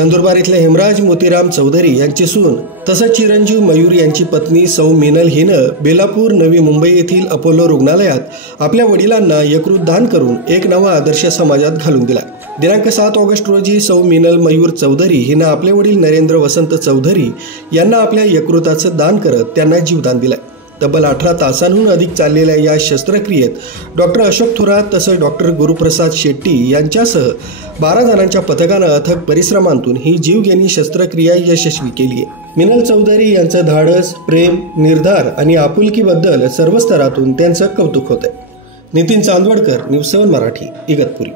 नंदुरबार इथले हेमराज मोतीराम चौधरी यांची सून तसंच चिरंजीव मयूर यांची पत्नी सौ मिनल हिनं बेलापूर नवी मुंबई येथील अपोलो रुग्णालयात आपल्या वडिलांना यकृत दान करून एक नवा आदर्श समाजात घालून दिला। दिनांक 7 ऑगस्ट रोजी सौ मिनल मयूर चौधरी हिनं आपले वडील नरेंद्र वसंत चौधरी यांना आपल्या यकृताचं दान करत त्यांना जीवदान दिलं। तब्बल 18 तासांहून अधिक चाललेल्या या शस्त्रक्रियेत डॉक्टर अशोक थोरात तसंच डॉक्टर गुरुप्रसाद शेट्टी यांच्यासह 12 जणांच्या पथकानं अथक परिश्रमांतून ही जीवघेणी शस्त्रक्रिया यशस्वी केली आहे। मिनल चौधरी यांचं धाडस, प्रेम, निर्धार आणि आपुलकीबद्दल सर्व स्तरातून त्यांचं कौतुक होतंय। नितीन चांदवडकर, न्यूज 7 मराठी, इगतपुरी।